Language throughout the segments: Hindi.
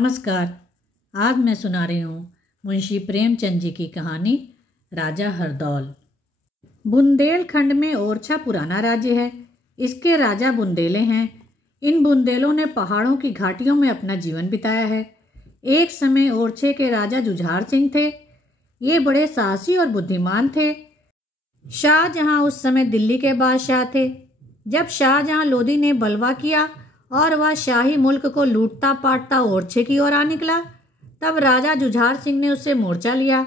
नमस्कार। आज मैं सुना रही हूँ मुंशी प्रेमचंद जी की कहानी राजा हरदौल। बुंदेलखंड में ओरछा पुराना राज्य है। इसके राजा बुंदेले हैं। इन बुंदेलों ने पहाड़ों की घाटियों में अपना जीवन बिताया है। एक समय ओरछे के राजा जुझार सिंह थे। ये बड़े साहसी और बुद्धिमान थे। शाहजहां उस समय दिल्ली के बादशाह थे। जब शाहजहां लोदी ने बलवा किया और वह शाही मुल्क को लूटता पाटता ओरछे की ओर आ निकला, तब राजा जुझार सिंह ने उससे मोर्चा लिया।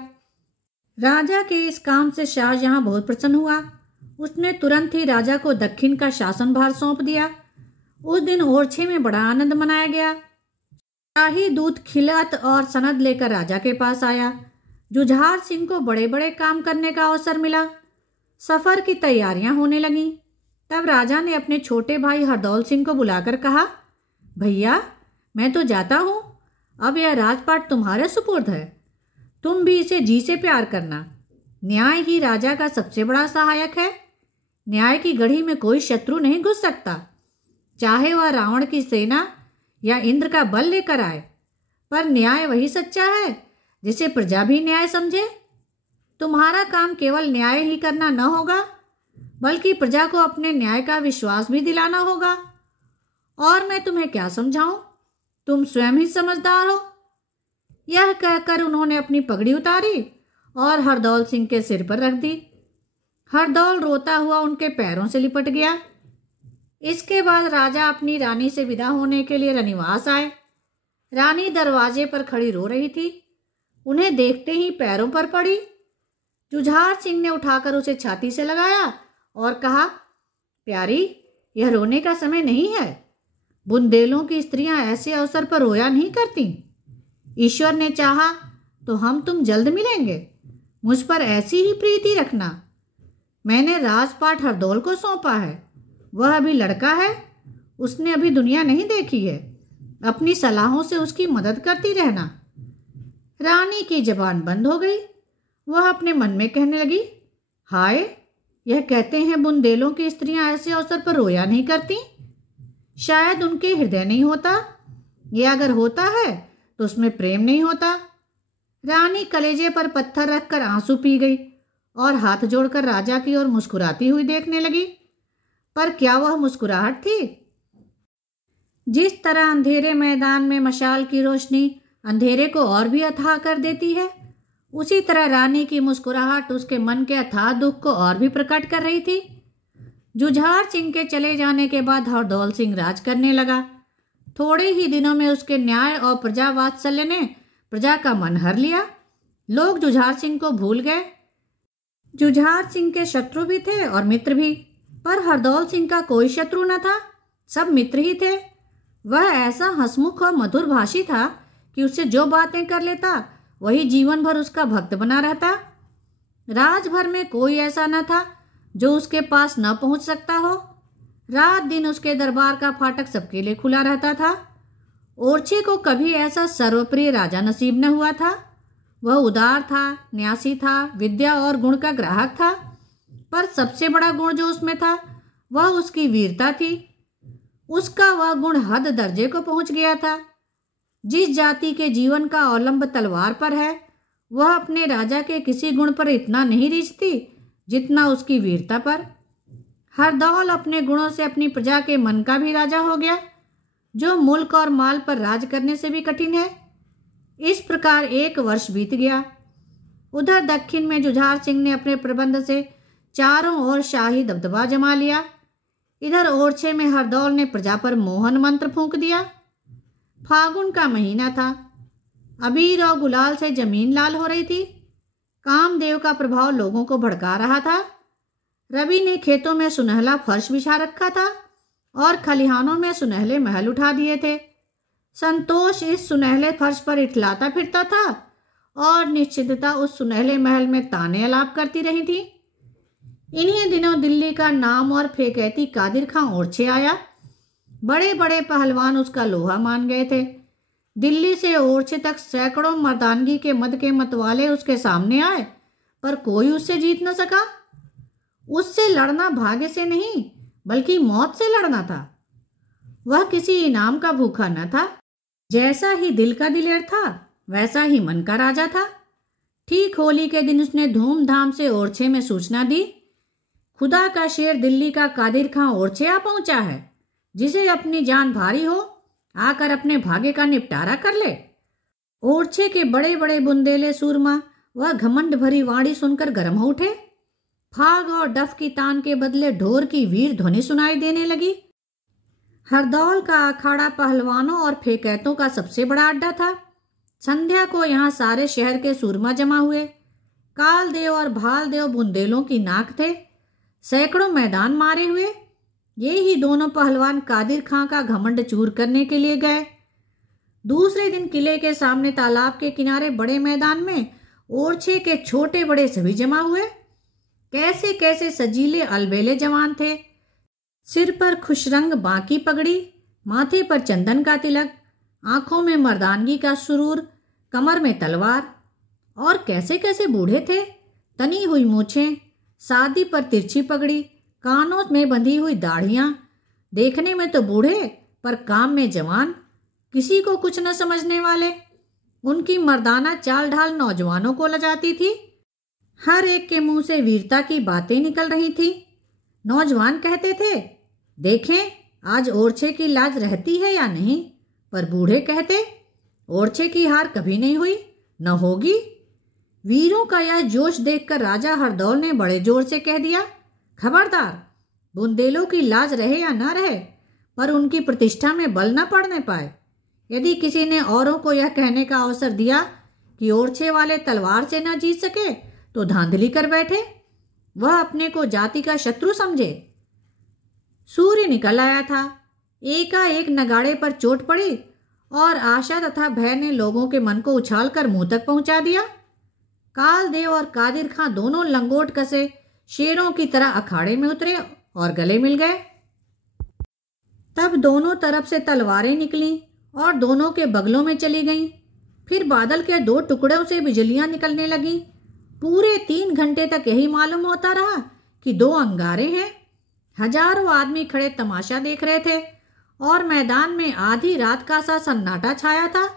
राजा के इस काम से शाहजहां बहुत प्रसन्न हुआ। उसने तुरंत ही राजा को दक्षिण का शासनभार सौंप दिया। उस दिन ओरछे में बड़ा आनंद मनाया गया। शाही दूत खिलअत और सनद लेकर राजा के पास आया। जुझार सिंह को बड़े बड़े काम करने का अवसर मिला। सफर की तैयारियां होने लगीं। तब राजा ने अपने छोटे भाई हरदौल सिंह को बुलाकर कहा, भैया, मैं तो जाता हूँ। अब यह राजपाट तुम्हारे सुपुर्द है। तुम भी इसे जी से प्यार करना। न्याय ही राजा का सबसे बड़ा सहायक है। न्याय की गढ़ी में कोई शत्रु नहीं घुस सकता, चाहे वह रावण की सेना या इंद्र का बल लेकर आए। पर न्याय वही सच्चा है जिसे प्रजा भी न्याय समझे। तुम्हारा काम केवल न्याय ही करना न होगा, बल्कि प्रजा को अपने न्याय का विश्वास भी दिलाना होगा। और मैं तुम्हें क्या समझाऊं, तुम स्वयं ही समझदार हो। यह कहकर उन्होंने अपनी पगड़ी उतारी और हरदौल सिंह के सिर पर रख दी। हरदौल रोता हुआ उनके पैरों से लिपट गया। इसके बाद राजा अपनी रानी से विदा होने के लिए रनिवास आए। रानी दरवाजे पर खड़ी रो रही थी। उन्हें देखते ही पैरों पर पड़ी। जुझार सिंह ने उठाकर उसे छाती से लगाया और कहा, प्यारी, यह रोने का समय नहीं है। बुंदेलों की स्त्रियां ऐसे अवसर पर रोया नहीं करती। ईश्वर ने चाहा तो हम तुम जल्द मिलेंगे। मुझ पर ऐसी ही प्रीति रखना। मैंने राजपाट हरदौल को सौंपा है। वह अभी लड़का है, उसने अभी दुनिया नहीं देखी है। अपनी सलाहों से उसकी मदद करती रहना। रानी की जबान बंद हो गई। वह अपने मन में कहने लगी, हाय, यह कहते हैं बुंदेलों की स्त्रियां ऐसे अवसर पर रोया नहीं करती। शायद उनके हृदय नहीं होता, यह अगर होता है तो उसमें प्रेम नहीं होता। रानी कलेजे पर पत्थर रखकर आंसू पी गई और हाथ जोड़कर राजा की ओर मुस्कुराती हुई देखने लगी। पर क्या वह मुस्कुराहट थी? जिस तरह अंधेरे मैदान में मशाल की रोशनी अंधेरे को और भी अथाह कर देती है, उसी तरह रानी की मुस्कुराहट उसके मन के अथाह दुख को और भी प्रकट कर रही थी। जुझार सिंह के चले जाने के बाद हरदौल सिंह राज करने लगा। थोड़े ही दिनों में उसके न्याय और प्रजा वात्सल्य ने प्रजा का मन हर लिया। लोग जुझार सिंह को भूल गए। जुझार सिंह के शत्रु भी थे और मित्र भी, पर हरदौल सिंह का कोई शत्रु न था, सब मित्र ही थे। वह ऐसा हंसमुख और मधुर भाषी था कि उससे जो बातें कर लेता वही जीवन भर उसका भक्त बना रहता। राज भर में कोई ऐसा न था जो उसके पास न पहुंच सकता हो। रात दिन उसके दरबार का फाटक सबके लिए खुला रहता था। ओरछे को कभी ऐसा सर्वप्रिय राजा नसीब न हुआ था। वह उदार था, न्यासी था, विद्या और गुण का ग्राहक था। पर सबसे बड़ा गुण जो उसमें था वह उसकी वीरता थी। उसका वह गुण हद दर्जे को पहुंच गया था। जिस जाति के जीवन का अवलंब तलवार पर है, वह अपने राजा के किसी गुण पर इतना नहीं रीझती जितना उसकी वीरता पर। हरदौल अपने गुणों से अपनी प्रजा के मन का भी राजा हो गया, जो मुल्क और माल पर राज करने से भी कठिन है। इस प्रकार 1 वर्ष बीत गया। उधर दक्षिण में जुझार सिंह ने अपने प्रबंध से चारों ओर शाही दबदबा जमा लिया। इधर ओरछे में हरदौल ने प्रजा पर मोहन मंत्र फूंक दिया। फागुन का महीना था। अबीर और गुलाल से जमीन लाल हो रही थी। कामदेव का प्रभाव लोगों को भड़का रहा था। रवि ने खेतों में सुनहला फर्श बिछा रखा था और खलिहानों में सुनहले महल उठा दिए थे। संतोष इस सुनहले फर्श पर इठलाता फिरता था और निश्चिंतता उस सुनहले महल में ताने अलाप करती रही थी। इन्हीं दिनों दिल्ली का नाम और फेकैती कादिर खां ओरछे आया। बड़े बड़े पहलवान उसका लोहा मान गए थे। दिल्ली से ओरछे तक सैकड़ों मर्दानगी के मद के मतवाले उसके सामने आए, पर कोई उससे जीत न सका। उससे लड़ना भाग्य से नहीं बल्कि मौत से लड़ना था। वह किसी इनाम का भूखा न था। जैसा ही दिल का दिलेर था वैसा ही मन का राजा था। ठीक होली के दिन उसने धूमधाम से ओरछे में सूचना दी, खुदा का शेर दिल्ली का कादिर खां ओरछे आ पहुंचा है, जिसे अपनी जान भारी हो आकर अपने भाग्य का निपटारा कर ले। ओरछे के बड़े बड़े बुंदेले सूरमा वह घमंड भरी वाणी सुनकर गर्म हो उठे। फाग और डफ की तान के बदले ढोर की वीर ध्वनि सुनाई देने लगी। हरदौल का अखाड़ा पहलवानों और फेकैतों का सबसे बड़ा अड्डा था। संध्या को यहाँ सारे शहर के सूरमा जमा हुए। कालदेव और भालदेव बुंदेलों की नाक थे। सैकड़ों मैदान मारे हुए। ये ही दोनों पहलवान कादिर खां का घमंड चूर करने के लिए गए। दूसरे दिन किले के सामने तालाब के किनारे बड़े मैदान में ओरछे के छोटे बड़े सभी जमा हुए। कैसे कैसे सजीले अलबेले जवान थे। सिर पर खुशरंग बांकी पगड़ी, माथे पर चंदन का तिलक, आंखों में मर्दानगी का सुरूर, कमर में तलवार। और कैसे कैसे बूढ़े थे, तनी हुई मूछें, शादी पर तिरछी पगड़ी, कानों में बंधी हुई दाढ़ियां। देखने में तो बूढ़े पर काम में जवान, किसी को कुछ न समझने वाले। उनकी मर्दाना चाल ढाल नौजवानों को लजाती थी। हर एक के मुंह से वीरता की बातें निकल रही थी। नौजवान कहते थे, देखें आज ओरछे की लाज रहती है या नहीं, पर बूढ़े कहते, ओरछे की हार कभी नहीं हुई, न होगी। वीरों का यह जोश देखकर राजा हरदौल ने बड़े जोर से कह दिया, खबरदार, बुंदेलों की लाज रहे या ना रहे, पर उनकी प्रतिष्ठा में बल न पड़ने पाए। यदि किसी ने औरों को यह कहने का अवसर दिया कि ओरछे वाले तलवार से न जीत सके तो धांधली कर बैठे, वह अपने को जाति का शत्रु समझे। सूर्य निकल आया था। एकाएक नगाड़े पर चोट पड़ी और आशा तथा भय ने लोगों के मन को उछालकर मुंह तक पहुंचा दिया। कालदेव और कादिर खां दोनों लंगोट कसे शेरों की तरह अखाड़े में उतरे और गले मिल गए। तब दोनों तरफ से तलवारें निकलीं और दोनों के बगलों में चली गईं। फिर बादल के दो टुकड़ों से बिजलियां निकलने लगीं। पूरे 3 घंटे तक यही मालूम होता रहा कि 2 अंगारे हैं। हजारों आदमी खड़े तमाशा देख रहे थे और मैदान में आधी रात का सा सन्नाटा छाया था।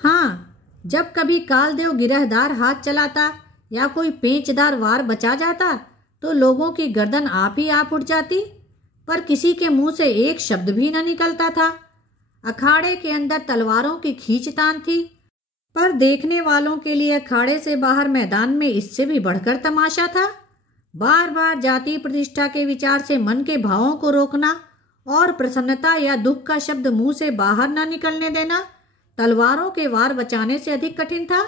हाँ, जब कभी कालदेव गिरहदार हाथ चलाता या कोई पेंचदार वार बचा जाता तो लोगों की गर्दन आप ही आप उठ जाती, पर किसी के मुंह से एक शब्द भी न निकलता था। अखाड़े के अंदर तलवारों की खींचतान थी, पर देखने वालों के लिए अखाड़े से बाहर मैदान में इससे भी बढ़कर तमाशा था। बार बार जाति प्रतिष्ठा के विचार से मन के भावों को रोकना और प्रसन्नता या दुख का शब्द मुंह से बाहर न निकलने देना तलवारों के वार बचाने से अधिक कठिन था।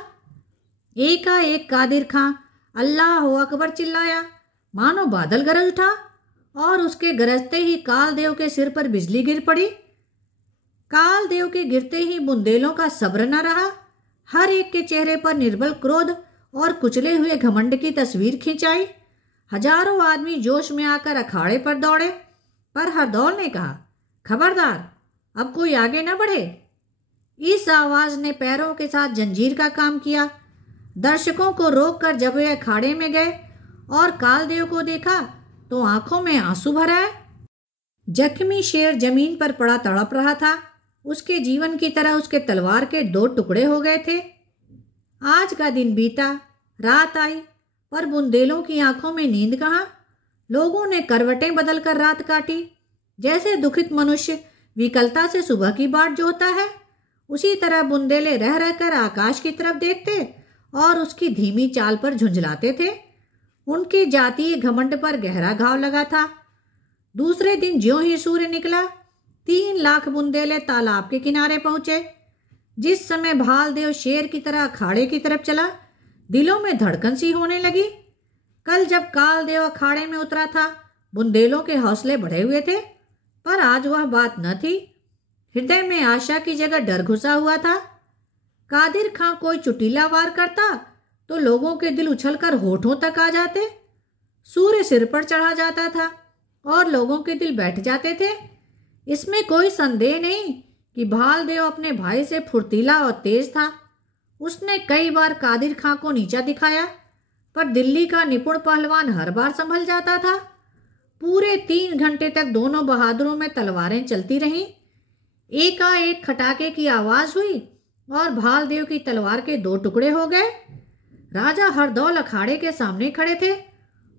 एकाएक कादिर खां अल्लाह अकबर चिल्लाया, मानो बादल गरज उठा और उसके गरजते ही कालदेव के सिर पर बिजली गिर पड़ी। कालदेव के गिरते ही बुंदेलों का सब्र न रहा। हर एक के चेहरे पर निर्बल क्रोध और कुचले हुए घमंड की तस्वीर खिंचाई। हजारों आदमी जोश में आकर अखाड़े पर दौड़े, पर हरदौल ने कहा, खबरदार, अब कोई आगे न बढ़े। इस आवाज ने पैरों के साथ जंजीर का काम किया। दर्शकों को रोककर जब वे अखाड़े में गए और कालदेव को देखा तो आंखों में आंसू भर आए। जख्मी शेर जमीन पर पड़ा तड़प रहा था। उसके जीवन की तरह उसके तलवार के 2 टुकड़े हो गए थे। आज का दिन बीता, रात आई, पर बुंदेलों की आंखों में नींद कहाँ। लोगों ने करवटें बदलकर रात काटी। जैसे दुखित मनुष्य विकलता से सुबह की बाट जोता है, उसी तरह बुंदेले रह रहकर आकाश की तरफ देखते और उसकी धीमी चाल पर झुंझलाते थे। उनके जातीय घमंड पर गहरा घाव लगा था। दूसरे दिन ज्यों ही सूर्य निकला, 3 लाख बुंदेले तालाब के किनारे पहुंचे। जिस समय भालदेव शेर की तरह अखाड़े की तरफ चला, दिलों में धड़कन सी होने लगी। कल जब कालदेव अखाड़े में उतरा था, बुंदेलों के हौसले बढ़े हुए थे, पर आज वह बात न थी। हृदय में आशा की जगह डर घुसा हुआ था। कादिर खां कोई चुटीला वार करता तो लोगों के दिल उछलकर होठों तक आ जाते। सूर्य सिर पर चढ़ा जाता था और लोगों के दिल बैठ जाते थे। इसमें कोई संदेह नहीं कि भालदेव अपने भाई से फुर्तीला और तेज था। उसने कई बार कादिर खां को नीचा दिखाया, पर दिल्ली का निपुण पहलवान हर बार संभल जाता था। पूरे 3 घंटे तक दोनों बहादुरों में तलवारें चलती रहीं। एकाएक खटाके की आवाज हुई और भालदेव की तलवार के 2 टुकड़े हो गए। राजा हरदौल अखाड़े के सामने खड़े थे।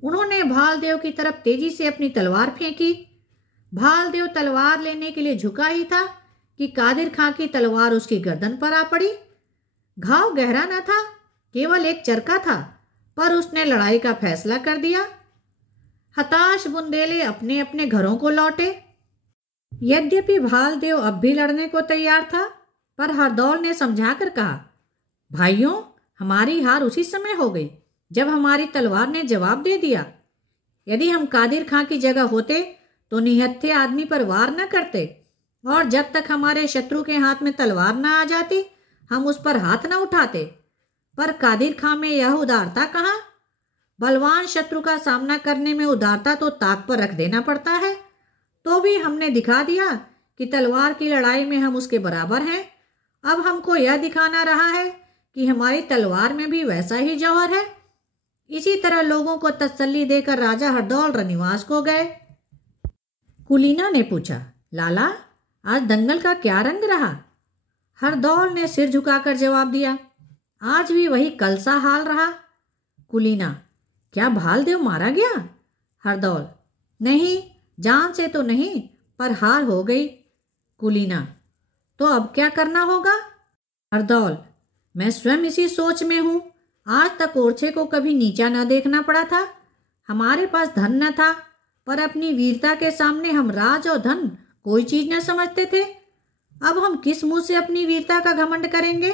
उन्होंने भालदेव की तरफ तेजी से अपनी तलवार फेंकी। भालदेव तलवार लेने के लिए झुका ही था कि कादिर खां की तलवार उसकी गर्दन पर आ पड़ी। घाव गहरा न था, केवल एक चरका था, पर उसने लड़ाई का फैसला कर दिया। हताश बुंदेले अपने अपने घरों को लौटे। यद्यपि भालदेव अब भी लड़ने को तैयार था, पर हरदौल ने समझाकर कहा, भाइयों, हमारी हार उसी समय हो गई जब हमारी तलवार ने जवाब दे दिया। यदि हम कादिर खां की जगह होते तो निहत्थे आदमी पर वार न करते, और जब तक हमारे शत्रु के हाथ में तलवार न आ जाती हम उस पर हाथ न उठाते। पर कादिर खां में यह उदारता कहाँ? बलवान शत्रु का सामना करने में उदारता तो ताक पर रख देना पड़ता है। तो भी हमने दिखा दिया कि तलवार की लड़ाई में हम उसके बराबर हैं। अब हमको यह दिखाना रहा है कि हमारी तलवार में भी वैसा ही जौहर है। इसी तरह लोगों को तसल्ली देकर राजा हरदौल रनिवास को गए। कुलीना ने पूछा, लाला, आज दंगल का क्या रंग रहा? हरदौल ने सिर झुकाकर जवाब दिया, आज भी वही कल सा हाल रहा। कुलीना, क्या भालदेव मारा गया? हरदौल, नहीं, जान से तो नहीं, पर हार हो गई। कुलीना, तो अब क्या करना होगा? हरदौल, मैं स्वयं इसी सोच में हूँ। आज तक ओरछे को कभी नीचा न देखना पड़ा था। हमारे पास धन न था, पर अपनी वीरता के सामने हम राज और धन कोई चीज न समझते थे। अब हम किस मुंह से अपनी वीरता का घमंड करेंगे?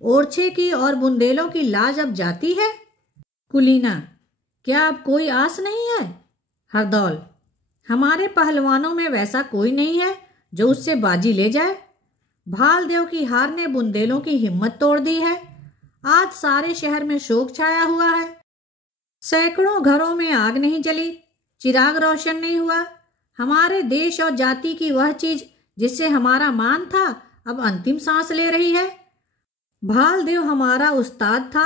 ओरछे की और बुंदेलों की लाज अब जाती है। कुलीना, क्या अब कोई आस नहीं है? हरदौल, हमारे पहलवानों में वैसा कोई नहीं है जो उससे बाजी ले जाए। भालदेव की हार ने बुंदेलों की हिम्मत तोड़ दी है। आज सारे शहर में शोक छाया हुआ है। सैकड़ों घरों में आग नहीं जली, चिराग रोशन नहीं हुआ। हमारे देश और जाति की वह चीज जिससे हमारा मान था अब अंतिम सांस ले रही है। भालदेव हमारा उस्ताद था।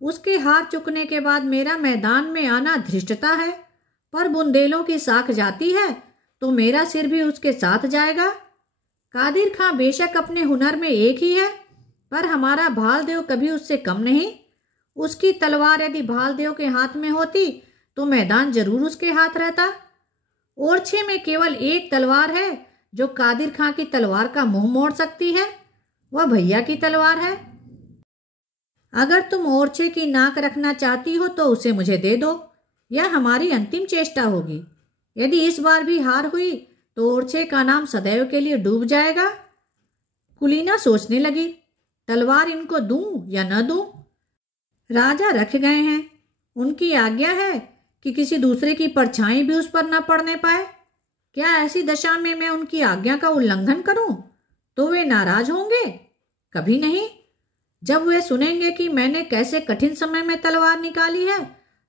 उसके हार चुकने के बाद मेरा मैदान में आना धृष्टता है, पर बुंदेलों की साख जाती है तो मेरा सिर भी उसके साथ जाएगा। कादिर खां बेशक अपने हुनर में एक ही है, पर हमारा भालदेव कभी उससे कम नहीं। उसकी तलवार यदि भालदेव के हाथ में होती तो मैदान जरूर उसके हाथ रहता। ओरछे में केवल एक तलवार है जो कादिर खां की तलवार का मुंह मोड़ सकती है, वह भैया की तलवार है। अगर तुम ओरछे की नाक रखना चाहती हो तो उसे मुझे दे दो, यह हमारी अंतिम चेष्टा होगी। यदि इस बार भी हार हुई तो ओरछे का नाम सदैव के लिए डूब जाएगा। कुलीना सोचने लगी, तलवार इनको दूं या न दूं? राजा रख गए हैं, उनकी आज्ञा है कि किसी दूसरे की परछाई भी उस पर न पड़ने पाए। क्या ऐसी दशा में मैं उनकी आज्ञा का उल्लंघन करूं तो वे नाराज होंगे? कभी नहीं। जब वे सुनेंगे कि मैंने कैसे कठिन समय में तलवार निकाली है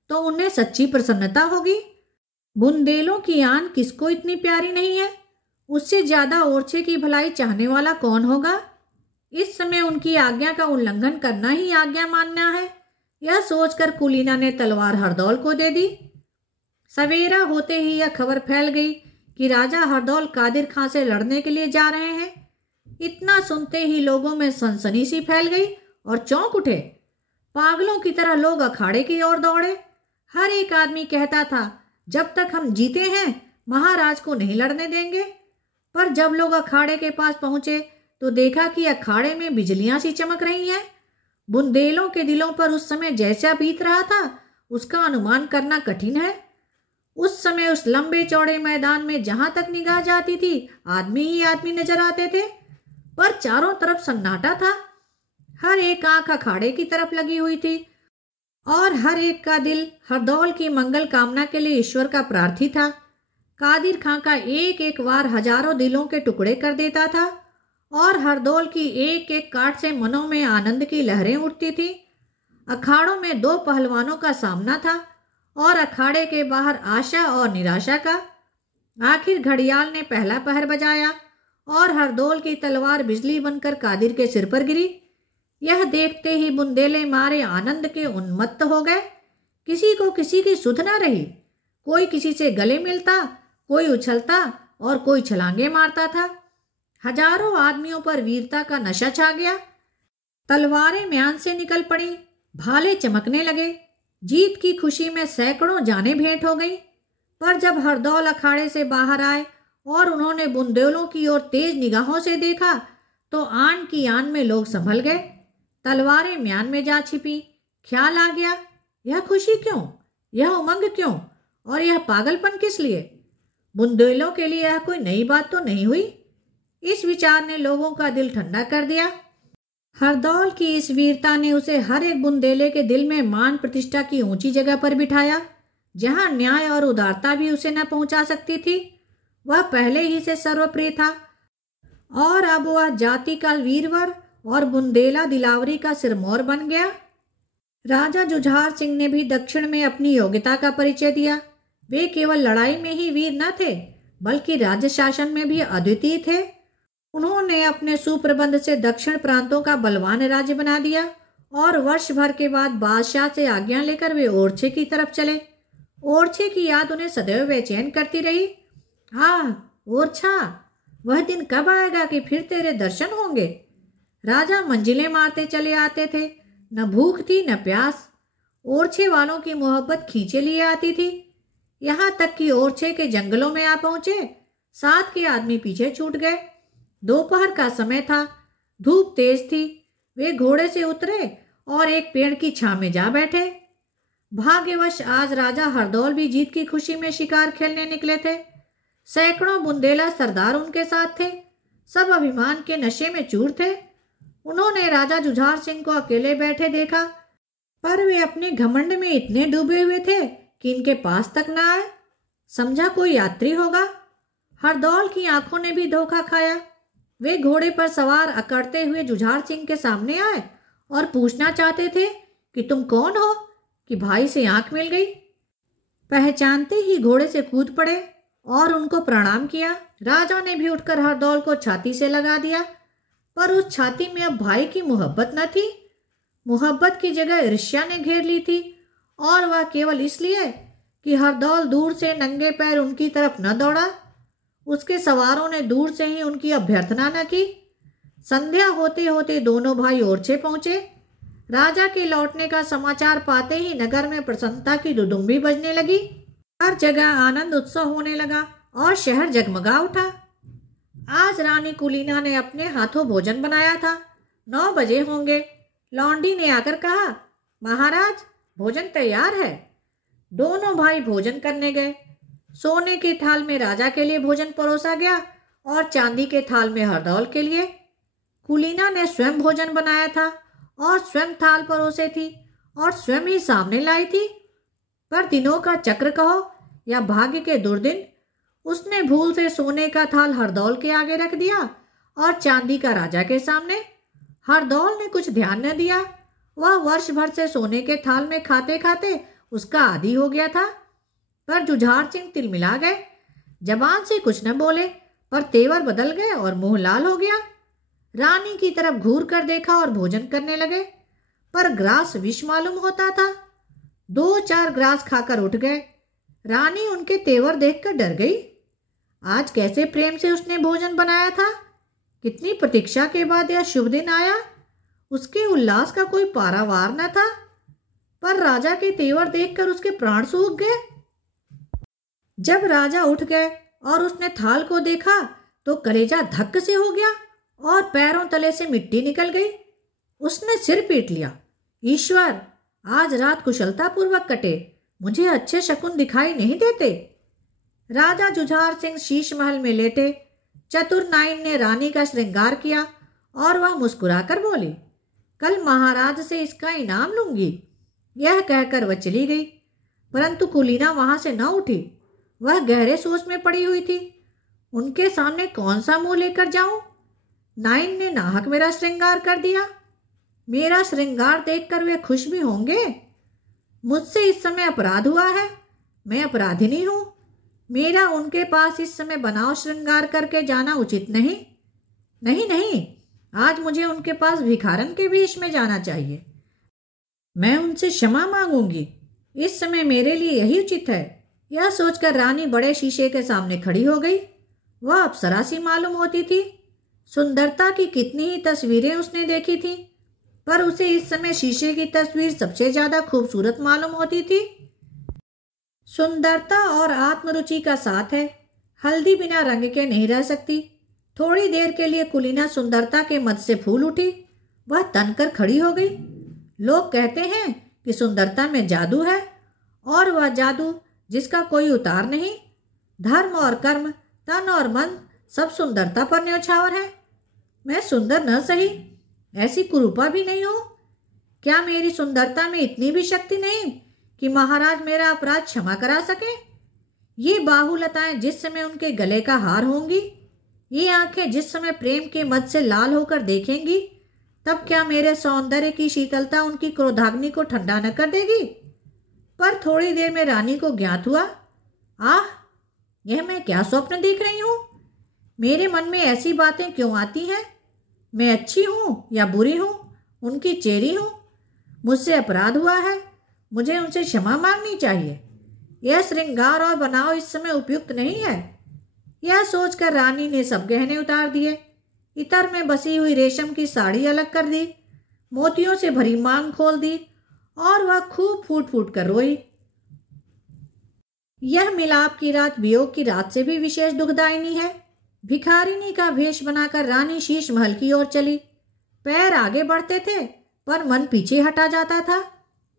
तो उन्हें सच्ची प्रसन्नता होगी। बुंदेलों की आन किसको इतनी प्यारी नहीं है? उससे ज्यादा ओरछे की भलाई चाहने वाला कौन होगा? इस समय उनकी आज्ञा का उल्लंघन करना ही आज्ञा मानना है। यह सोचकर कुलीना ने तलवार हरदौल को दे दी। सवेरा होते ही यह खबर फैल गई कि राजा हरदौल कादिर खां से लड़ने के लिए जा रहे हैं। इतना सुनते ही लोगों में सनसनी सी फैल गई और चौंक उठे। पागलों की तरह लोग अखाड़े की ओर दौड़े। हर एक आदमी कहता था, जब तक हम जीते हैं महाराज को नहीं लड़ने देंगे। पर जब लोग अखाड़े के पास पहुंचे तो देखा कि अखाड़े में बिजलियां सी चमक रही हैं। बुंदेलों के दिलों पर उस समय जैसा बीत रहा था उसका अनुमान करना कठिन है। उस समय उस लंबे चौड़े मैदान में जहां तक निगाह जाती थी आदमी ही आदमी नजर आते थे, पर चारों तरफ सन्नाटा था। हर एक आंख अखाड़े की तरफ लगी हुई थी और हर एक का दिल हरदौल की मंगल कामना के लिए ईश्वर का प्रार्थी था। कादिर खां का एक एक वार हजारों दिलों के टुकड़े कर देता था और हरदौल की एक एक काट से मनों में आनंद की लहरें उठती थी। अखाड़ों में 2 पहलवानों का सामना था और अखाड़े के बाहर आशा और निराशा का। आखिर घड़ियाल ने पहला पहर बजाया और हरदौल की तलवार बिजली बनकर कादिर के सिर पर गिरी। यह देखते ही बुंदेले मारे आनंद के उन्मत्त हो गए। किसी को किसी की सुध न रही। कोई किसी से गले मिलता, कोई उछलता और कोई छलांगे मारता था। हजारों आदमियों पर वीरता का नशा छा गया। तलवारें म्यान से निकल पड़ी, भाले चमकने लगे। जीत की खुशी में सैकड़ों जानें भेंट हो गई। पर जब हरदौल अखाड़े से बाहर आए और उन्होंने बुंदेलों की ओर तेज निगाहों से देखा तो आन की आन में लोग संभल गए। तलवारें म्यान में जा छिपी। ख्याल आ गया, यह खुशी क्यों, यह उमंग क्यों, और यह पागलपन किस लिए? बुंदेलों के लिए यह कोई नई बात तो नहीं हुई। इस विचार ने लोगों का दिल ठंडा कर दिया। हरदौल की इस वीरता ने उसे हर एक बुंदेले के दिल में मान प्रतिष्ठा की ऊंची जगह पर बिठाया, जहां न्याय और उदारता भी उसे न पहुंचा सकती थी। वह पहले ही से सर्वप्रिय था और अब वह जाति का वीरवर और बुंदेला दिलावरी का सिरमौर बन गया। राजा जुझार सिंह ने भी दक्षिण में अपनी योग्यता का परिचय दिया। वे केवल लड़ाई में ही वीर न थे, बल्कि राज्य शासन में भी अद्वितीय थे। उन्होंने अपने सुप्रबंध से दक्षिण प्रांतों का बलवान राज्य बना दिया और वर्ष भर के बाद बादशाह से आज्ञा लेकर वे ओरछे की तरफ चले। ओरछे की याद उन्हें सदैव बेचैन करती रही। ओरछा, वह दिन कब आएगा कि फिर तेरे दर्शन होंगे। राजा मंजिलें मारते चले आते थे, न भूख थी न प्यास। ओरछे वालों की मोहब्बत खींचे लिए आती थी। यहाँ तक कि ओरछे के जंगलों में आ पहुंचे, साथ के आदमी पीछे छूट गए। दोपहर का समय था, धूप तेज थी। वे घोड़े से उतरे और एक पेड़ की छांव में जा बैठे। भाग्यवश आज राजा हरदौल भी जीत की खुशी में शिकार खेलने निकले थे। सैकड़ों बुंदेला सरदार उनके साथ थे। सब अभिमान के नशे में चूर थे। उन्होंने राजा जुझार सिंह को अकेले बैठे देखा, पर वे अपने घमंड में इतने डूबे हुए थे कि इनके पास तक न आए। समझा कोई यात्री होगा। हरदौल की आंखों ने भी धोखा खाया। वे घोड़े पर सवार अकड़ते हुए जुझार सिंह के सामने आए और पूछना चाहते थे कि तुम कौन हो, कि भाई से आंख मिल गई। पहचानते ही घोड़े से कूद पड़े और उनको प्रणाम किया। राजा ने भी उठकर हरदौल को छाती से लगा दिया, पर उस छाती में अब भाई की मोहब्बत न थी। मोहब्बत की जगह ईर्ष्या ने घेर ली थी, और वह केवल इसलिए कि हरदौल दूर से नंगे पैर उनकी तरफ न दौड़ा। उसके सवारों ने दूर से ही उनकी अभ्यर्थना न की। संध्या होते होते दोनों भाई ओरछे पहुंचे। राजा के लौटने का समाचार पाते ही नगर में प्रसन्नता की दुदुम्बी बजने लगी। हर जगह आनंद उत्सव होने लगा और शहर जगमगा उठा। आज रानी कुलीना ने अपने हाथों भोजन बनाया था। 9 बजे होंगे। लौंडी ने आकर कहा, महाराज, भोजन तैयार है। दोनों भाई भोजन करने गए। सोने के थाल में राजा के लिए भोजन परोसा गया और चांदी के थाल में हरदौल के लिए। कुलीना ने स्वयं भोजन बनाया था और स्वयं थाल परोसे थी और स्वयं ही सामने लाई थी। पर दिनों का चक्र कहो या भाग्य के दुर्दिन, उसने भूल से सोने का थाल हरदौल के आगे रख दिया और चांदी का राजा के सामने। हरदौल ने कुछ ध्यान न दिया। वह वर्ष भर से सोने के थाल में खाते खाते उसका आदी हो गया था। पर जुझार सिंह तिलमिला गए। जबान से कुछ न बोले, पर तेवर बदल गए और मुंह लाल हो गया। रानी की तरफ घूर कर देखा और भोजन करने लगे, पर ग्रास विष मालूम होता था। 2-4 ग्रास खाकर उठ गए। रानी उनके तेवर देखकर डर गई। आज कैसे प्रेम से उसने भोजन बनाया था। कितनी प्रतीक्षा के बाद यह शुभ दिन आया। उसके उल्लास का कोई पारावार न था। पर राजा के तेवर देखकर उसके प्राण सूख गए। जब राजा उठ गए और उसने थाल को देखा तो कलेजा धक्क से हो गया और पैरों तले से मिट्टी निकल गई। उसने सिर पीट लिया। ईश्वर, आज रात कुशलता पूर्वक कटे, मुझे अच्छे शकुन दिखाई नहीं देते। राजा जुझार सिंह शीश महल में लेटे। चतुर नाइन ने रानी का श्रृंगार किया और वह मुस्कुराकर बोली, कल महाराज से इसका इनाम लूंगी। यह कहकर वह चली गई, परंतु कुलीना वहां से न उठी। वह गहरे सोच में पड़ी हुई थी। उनके सामने कौन सा मुंह लेकर जाऊं। नाइन ने नाहक मेरा श्रृंगार कर दिया। मेरा श्रृंगार देखकर वे खुश भी होंगे। मुझसे इस समय अपराध हुआ है। मैं अपराधिनी हूं। मेरा उनके पास इस समय बनाव श्रृंगार करके जाना उचित नहीं। नहीं नहीं, आज मुझे उनके पास भिखारन के वेश में जाना चाहिए। मैं उनसे क्षमा मांगूंगी। इस समय मेरे लिए यही उचित है। यह सोचकर रानी बड़े शीशे के सामने खड़ी हो गई। वह अप्सरा सी मालूम होती थी। सुंदरता की कितनी ही तस्वीरें उसने देखी थी, पर उसे इस समय शीशे की तस्वीर सबसे ज्यादा खूबसूरत मालूम होती थी। सुंदरता और आत्मरुचि का साथ है। हल्दी बिना रंग के नहीं रह सकती। थोड़ी देर के लिए कुलीना सुंदरता के मद से फूल उठी। वह तनकर खड़ी हो गई। लोग कहते हैं कि सुंदरता में जादू है, और वह जादू जिसका कोई उतार नहीं। धर्म और कर्म, तन और मन सब सुंदरता पर न्यौछावर है। मैं सुंदर न सही, ऐसी कुरूपा भी नहीं हूं। क्या मेरी सुंदरता में इतनी भी शक्ति नहीं कि महाराज मेरा अपराध क्षमा करा सके? ये बाहुलताएं जिस समय उनके गले का हार होंगी, ये आंखें जिस समय प्रेम के मद से लाल होकर देखेंगी, तब क्या मेरे सौंदर्य की शीतलता उनकी क्रोधाग्नि को ठंडा न कर देगी? पर थोड़ी देर में रानी को ज्ञात हुआ, आह, यह मैं क्या स्वप्न देख रही हूं? मेरे मन में ऐसी बातें क्यों आती हैं? मैं अच्छी हूं या बुरी हूं? उनकी चेरी हूं? मुझसे अपराध हुआ है, मुझे उनसे क्षमा मांगनी चाहिए। यह श्रृंगार और बनाव इस समय उपयुक्त नहीं है। यह सोचकर रानी ने सब गहने उतार दिए। इतर में बसी हुई रेशम की साड़ी अलग कर दी, मोतियों से भरी मांग खोल दी, और वह खूब फूट फूट कर रोई। यह मिलाप की रात वियोग की रात से भी विशेष दुखदायिनी है। भिखारिनी का भेष बनाकर रानी शीश महल की ओर चली। पैर आगे बढ़ते थे, पर मन पीछे हटा जाता था।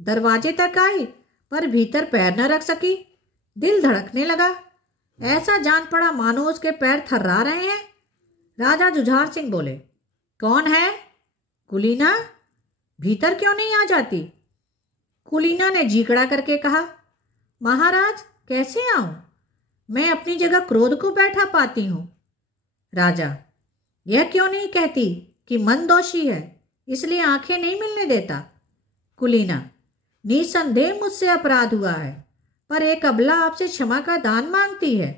दरवाजे तक आई, पर भीतर पैर न रख सकी। दिल धड़कने लगा। ऐसा जान पड़ा मानो उसके पैर थर्रा रहे हैं। राजा जुझार सिंह बोले, कौन है? कुलीना, भीतर क्यों नहीं आ जाती? कुलीना ने जीकड़ा करके कहा, महाराज कैसे आऊं? मैं अपनी जगह क्रोध को बैठा पाती हूं। राजा, यह क्यों नहीं कहती कि मन दोषी है, इसलिए आंखें नहीं मिलने देता? कुलीना, निसंदेह मुझसे अपराध हुआ है, पर एक अबला आपसे क्षमा का दान मांगती है।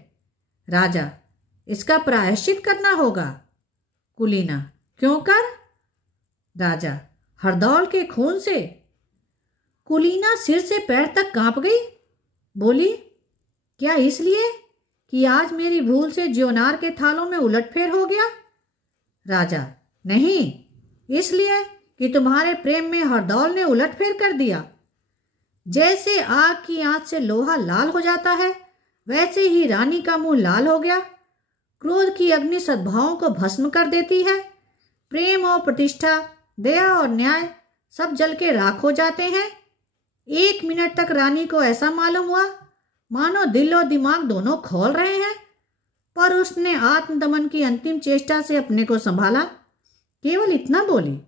राजा, इसका प्रायश्चित करना होगा। कुलीना, क्यों कर? राजा, हरदौल के खून से। कुलीना सिर से पैर तक कांप गई। बोली, क्या इसलिए कि आज मेरी भूल से ज्योनार के थालों में उलटफेर हो गया? राजा, नहीं, इसलिए कि तुम्हारे प्रेम में हरदौल ने उलटफेर कर दिया। जैसे आग की आंच से लोहा लाल हो जाता है, वैसे ही रानी का मुंह लाल हो गया। क्रोध की अग्नि सद्भावों को भस्म कर देती है। प्रेम और प्रतिष्ठा, दया और न्याय सब जल के राख हो जाते हैं। 1 मिनट तक रानी को ऐसा मालूम हुआ मानो दिल और दिमाग दोनों खोल रहे हैं, पर उसने आत्मदमन की अंतिम चेष्टा से अपने को संभाला। केवल इतना बोली,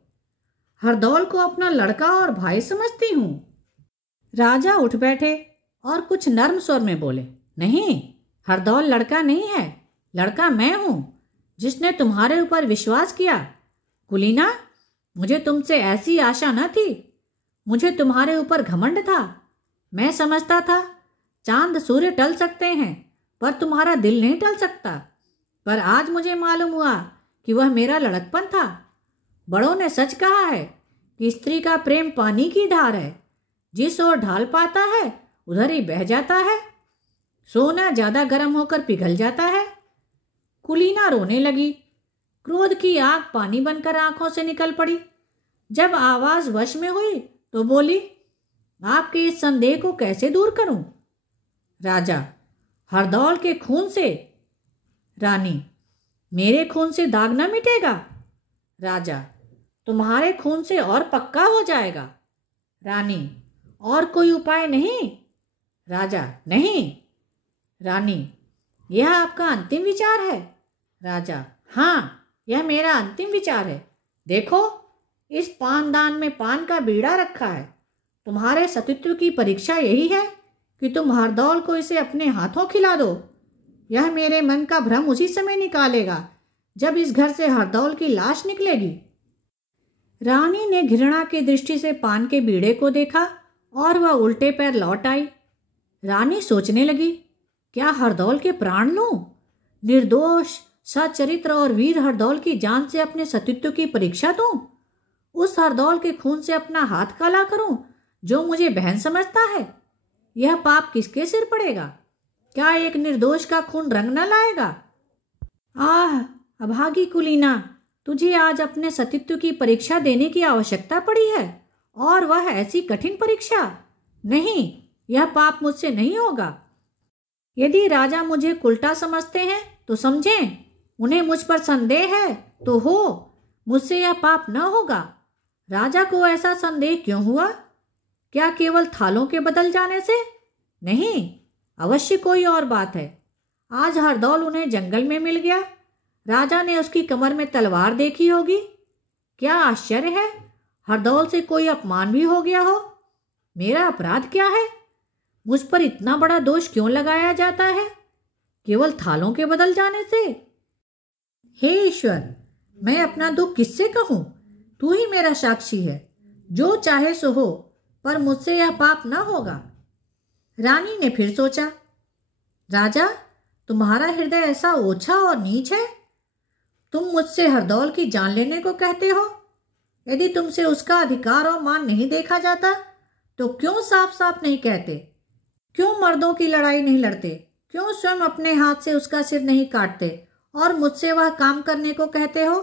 हरदौल को अपना लड़का और भाई समझती हूं। राजा उठ बैठे और कुछ नर्म स्वर में बोले, नहीं, हरदौल लड़का नहीं है, लड़का मैं हूं, जिसने तुम्हारे ऊपर विश्वास किया। कुलीना, मुझे तुमसे ऐसी आशा न थी। मुझे तुम्हारे ऊपर घमंड था। मैं समझता था चांद सूर्य टल सकते हैं, पर तुम्हारा दिल नहीं टल सकता। पर आज मुझे मालूम हुआ कि वह मेरा लड़कपन था। बड़ों ने सच कहा है कि स्त्री का प्रेम पानी की धार है, जिस ओर ढाल पाता है उधर ही बह जाता है। सोना ज्यादा गर्म होकर पिघल जाता है। कुलीना रोने लगी। क्रोध की आग पानी बनकर आंखों से निकल पड़ी। जब आवाज वश में हुई तो बोली, आपके इस संदेह को कैसे दूर करूं? राजा, हरदौल के खून से। रानी, मेरे खून से दाग न मिटेगा। राजा, तुम्हारे खून से और पक्का हो जाएगा। रानी, और कोई उपाय नहीं? राजा, नहीं। रानी, यह आपका अंतिम विचार है? राजा, हाँ, यह मेरा अंतिम विचार है। देखो, इस पानदान में पान का बीड़ा रखा है। तुम्हारे सतीत्व की परीक्षा यही है कि तुम हरदौल को इसे अपने हाथों खिला दो। यह मेरे मन का भ्रम उसी समय निकालेगा जब इस घर से हरदौल की लाश निकलेगी। रानी ने घृणा की दृष्टि से पान के बीड़े को देखा और वह उल्टे पैर लौट आई। रानी सोचने लगी, क्या हरदौल के प्राण लूं? निर्दोष, सचरित्र और वीर हरदौल की जान से अपने सतीत्व की परीक्षा दूं? उस हरदौल के खून से अपना हाथ काला करूं जो मुझे बहन समझता है? यह पाप किसके सिर पड़ेगा? क्या एक निर्दोष का खून रंग न लाएगा? आह, अभागी कुलीना, तुझे आज अपने सतीत्व की परीक्षा देने की आवश्यकता पड़ी है, और वह ऐसी कठिन परीक्षा। नहीं, यह पाप मुझसे नहीं होगा। यदि राजा मुझे उल्टा समझते हैं तो समझें, उन्हें मुझ पर संदेह है तो हो, मुझसे यह पाप न होगा। राजा को ऐसा संदेह क्यों हुआ? क्या केवल थालों के बदल जाने से? नहीं, अवश्य कोई और बात है। आज हरदौल उन्हें जंगल में मिल गया। राजा ने उसकी कमर में तलवार देखी होगी। क्या आश्चर्य है, हरदौल से कोई अपमान भी हो गया हो। मेरा अपराध क्या है? मुझ पर इतना बड़ा दोष क्यों लगाया जाता है, केवल थालों के बदल जाने से? हे ईश्वर, मैं अपना दुख किससे कहूं? तू ही मेरा साक्षी है। जो चाहे सो हो, पर मुझसे यह पाप न होगा। रानी ने फिर सोचा, राजा, तुम्हारा हृदय ऐसा ओछा और नीच है? तुम मुझसे हरदौल की जान लेने को कहते हो? यदि तुमसे उसका अधिकार और मान नहीं देखा जाता तो क्यों साफ साफ नहीं कहते? क्यों मर्दों की लड़ाई नहीं लड़ते? क्यों स्वयं अपने हाथ से उसका सिर नहीं काटते और मुझसे वह काम करने को कहते हो?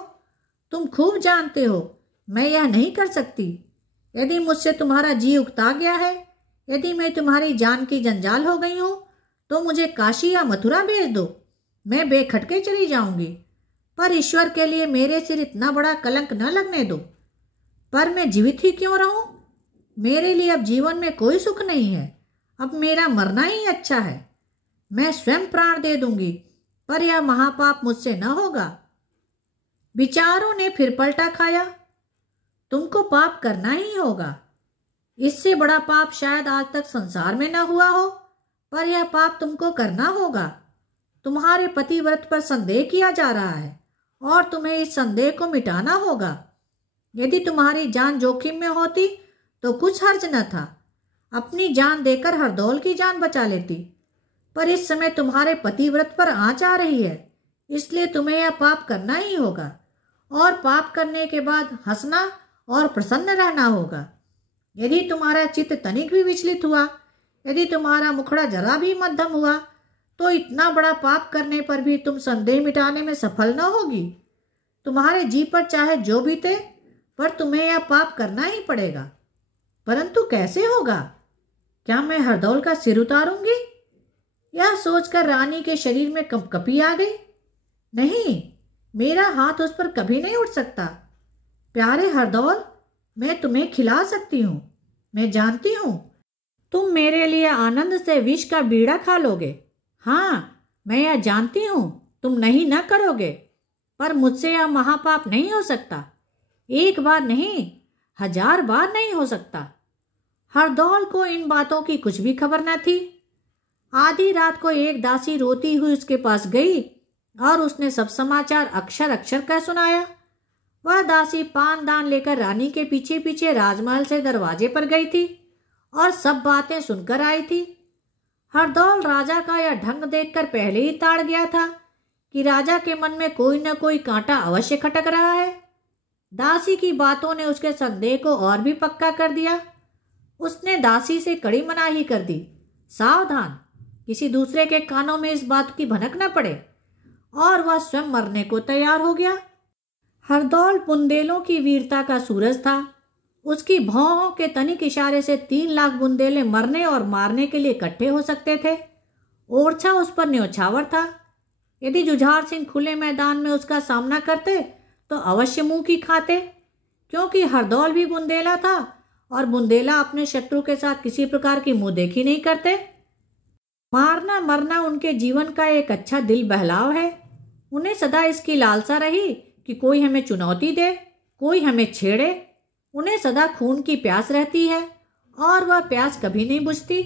तुम खूब जानते हो मैं यह नहीं कर सकती। यदि मुझसे तुम्हारा जी उकता गया है, यदि मैं तुम्हारी जान की जंजाल हो गई हूं, तो मुझे काशी या मथुरा भेज दो, मैं बेखटके चली जाऊंगी। पर ईश्वर के लिए मेरे सिर इतना बड़ा कलंक न लगने दो। पर मैं जीवित ही क्यों रहूं? मेरे लिए अब जीवन में कोई सुख नहीं है। अब मेरा मरना ही अच्छा है। मैं स्वयं प्राण दे दूंगी, पर यह महापाप मुझसे न होगा। विचारों ने फिर पलटा खाया। तुमको पाप करना ही होगा। इससे बड़ा पाप शायद आज तक संसार में न हुआ हो, पर यह पाप तुमको करना होगा। तुम्हारे पतिव्रत पर संदेह किया जा रहा है और तुम्हें इस संदेह को मिटाना होगा। यदि तुम्हारी जान जोखिम में होती तो कुछ हर्ज न था। अपनी जान देकर हरदौल की जान बचा लेती, पर इस समय तुम्हारे पतिव्रत पर आंच आ रही है, इसलिए तुम्हें यह पाप करना ही होगा। और पाप करने के बाद हंसना और प्रसन्न रहना होगा। यदि तुम्हारा चित्त तनिक भी विचलित हुआ, यदि तुम्हारा मुखड़ा जरा भी मध्यम हुआ, तो इतना बड़ा पाप करने पर भी तुम संदेह मिटाने में सफल न होगी। तुम्हारे जी पर चाहे जो बीते, पर तुम्हें यह पाप करना ही पड़ेगा। परंतु कैसे होगा? क्या मैं हरदौल का सिर उतारूंगी? यह सोचकर रानी के शरीर में कंपकपी आ गई। नहीं, मेरा हाथ उस पर कभी नहीं उठ सकता। प्यारे हरदौल, मैं तुम्हें खिला सकती हूँ। मैं जानती हूँ तुम मेरे लिए आनंद से विष का बीड़ा खा लोगे। हाँ, मैं यह जानती हूँ तुम नहीं न करोगे, पर मुझसे यह महापाप नहीं हो सकता। एक बार नहीं, 1000 बार नहीं हो सकता। हरदौल को इन बातों की कुछ भी खबर न थी। आधी रात को एक दासी रोती हुई उसके पास गई और उसने सब समाचार अक्षर अक्षर कर सुनाया। वह दासी पान दान लेकर रानी के पीछे पीछे राजमहल से दरवाजे पर गई थी और सब बातें सुनकर आई थी। हरदौल राजा का यह ढंग देखकर पहले ही ताड़ गया था कि राजा के मन में कोई न कोई कांटा अवश्य खटक रहा है। दासी की बातों ने उसके संदेह को और भी पक्का कर दिया। उसने दासी से कड़ी मनाही कर दी, सावधान, किसी दूसरे के कानों में इस बात की भनक न पड़े। और वह स्वयं मरने को तैयार हो गया। हरदौल बुंदेलों की वीरता का सूरज था। उसकी भौहों के तनिक इशारे से 3 लाख बुंदेले मरने और मारने के लिए इकट्ठे हो सकते थे। ओरछा उस पर न्योछावर था। यदि जुझार सिंह खुले मैदान में उसका सामना करते तो अवश्य मुंह की खाते, क्योंकि हरदौल भी बुंदेला था और बुंदेला अपने शत्रु के साथ किसी प्रकार की मुंह देखी नहीं करते। मारना मरना उनके जीवन का एक अच्छा दिल बहलाव है। उन्हें सदा इसकी लालसा रही कि कोई हमें चुनौती दे, कोई हमें छेड़े। उन्हें सदा खून की प्यास रहती है और वह प्यास कभी नहीं बुझती।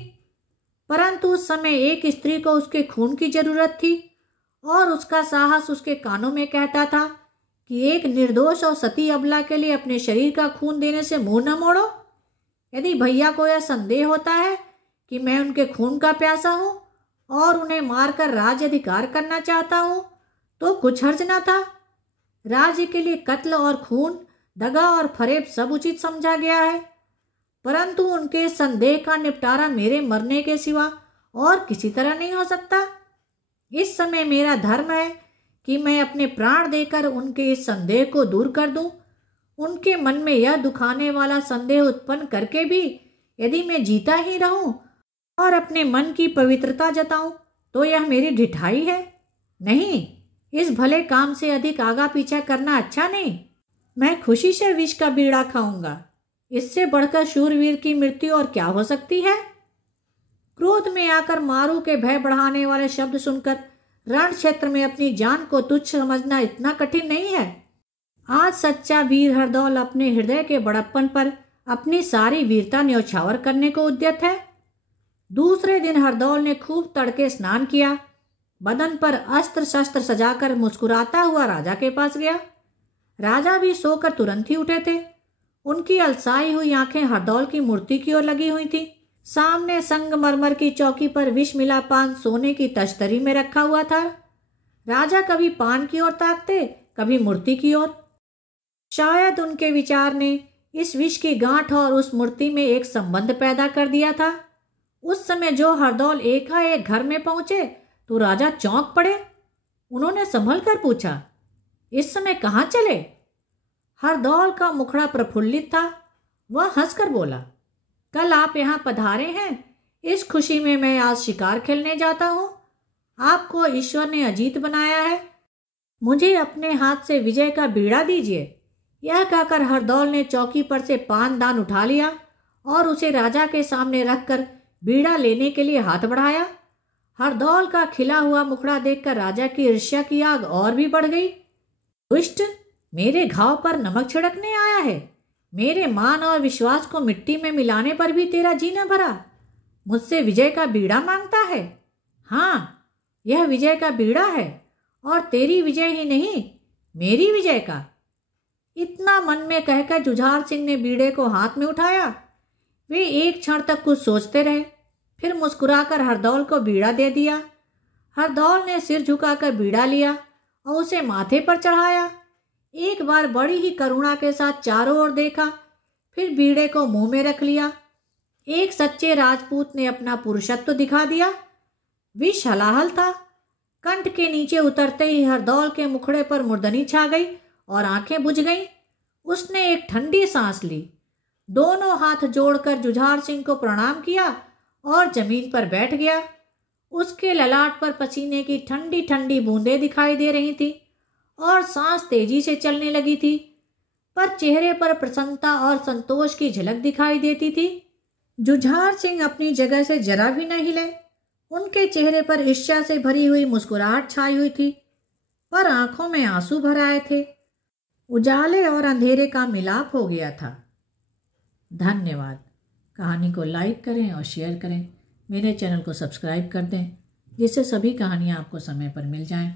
परंतु उस समय एक स्त्री को उसके खून की जरूरत थी और उसका साहस उसके कानों में कहता था कि एक निर्दोष और सती अबला के लिए अपने शरीर का खून देने से मुंह न मोड़ो। यदि भैया को यह संदेह होता है कि मैं उनके खून का प्यासा हूँ और उन्हें मारकर राज्य अधिकार करना चाहता हूँ, तो कुछ हर्ज न था। राज्य के लिए कत्ल और खून, दगा और फरेब सब उचित समझा गया है, परंतु उनके संदेह का निपटारा मेरे मरने के सिवा और किसी तरह नहीं हो सकता। इस समय मेरा धर्म है कि मैं अपने प्राण देकर उनके इस संदेह को दूर कर दूं? उनके मन में यह दुखाने वाला संदेह उत्पन्न करके भी यदि मैं जीता ही रहूं और अपने मन की पवित्रता जताऊं तो यह मेरी ढिठाई है? नहीं, इस भले काम से अधिक आगा पीछा करना अच्छा नहीं। मैं खुशी से विष का बीड़ा खाऊंगा। इससे बढ़कर शूरवीर की मृत्यु और क्या हो सकती है? क्रोध में आकर मारू के भय बढ़ाने वाले शब्द सुनकर रण क्षेत्र में अपनी जान को तुच्छ समझना इतना कठिन नहीं है। आज सच्चा वीर हरदौल अपने हृदय के बड़प्पन पर अपनी सारी वीरता न्यौछावर करने को उद्यत है। दूसरे दिन हरदौल ने खूब तड़के स्नान किया, बदन पर अस्त्र शस्त्र सजाकर मुस्कुराता हुआ राजा के पास गया। राजा भी सोकर तुरंत ही उठे थे। उनकी अलसाई हुई आंखें हरदौल की मूर्ति की ओर लगी हुई थी। सामने संगमरमर की चौकी पर विष मिला पान सोने की तश्तरी में रखा हुआ था। राजा कभी पान की ओर ताकते, कभी मूर्ति की ओर। शायद उनके विचार ने इस विष की गांठ और उस मूर्ति में एक संबंध पैदा कर दिया था। उस समय जो हरदौल एकाएक घर में पहुंचे तो राजा चौंक पड़े। उन्होंने संभल कर पूछा, इस समय कहाँ चले? हरदौल का मुखड़ा प्रफुल्लित था। वह हंसकर बोला, कल आप यहाँ पधारे हैं, इस खुशी में मैं आज शिकार खेलने जाता हूँ। आपको ईश्वर ने अजीत बनाया है, मुझे अपने हाथ से विजय का बीड़ा दीजिए। यह कहकर हरदौल ने चौकी पर से पान दान उठा लिया और उसे राजा के सामने रखकर बीड़ा लेने के लिए हाथ बढ़ाया। हरदौल का खिला हुआ मुखड़ा देखकर राजा की ईर्ष्या की आग और भी बढ़ गई। दुष्ट, मेरे घाव पर नमक छिड़कने आया है। मेरे मान और विश्वास को मिट्टी में मिलाने पर भी तेरा जी न भरा। मुझसे विजय का बीड़ा मांगता है। हाँ, यह विजय का बीड़ा है और तेरी विजय ही नहीं, मेरी विजय का। इतना मन में कहकर जुझार सिंह ने बीड़े को हाथ में उठाया। वे एक क्षण तक कुछ सोचते रहे, फिर मुस्कुराकर हरदौल को बीड़ा दे दिया। हरदौल ने सिर झुकाकर बीड़ा लिया और उसे माथे पर चढ़ाया। एक बार बड़ी ही करुणा के साथ चारों ओर देखा, फिर बीड़े को मुंह में रख लिया। एक सच्चे राजपूत ने अपना पुरुषत्व दिखा दिया। विष हलाहल था। कंठ के नीचे उतरते ही हरदौल के मुखड़े पर मुर्दनी छा गई और आंखें बुझ गईं। उसने एक ठंडी सांस ली, दोनों हाथ जोड़कर जुझार सिंह को प्रणाम किया और जमीन पर बैठ गया। उसके ललाट पर पसीने की ठंडी ठंडी बूंदें दिखाई दे रही थी और सांस तेजी से चलने लगी थी, पर चेहरे पर प्रसन्नता और संतोष की झलक दिखाई देती थी। जुझार सिंह अपनी जगह से जरा भी न हिले। उनके चेहरे पर ईर्ष्या से भरी हुई मुस्कुराहट छाई हुई थी, पर आंखों में आंसू भर आए थे। उजाले और अंधेरे का मिलाप हो गया था। धन्यवाद। कहानी को लाइक करें और शेयर करें। मेरे चैनल को सब्सक्राइब कर दें, जिससे सभी कहानियाँ आपको समय पर मिल जाएं।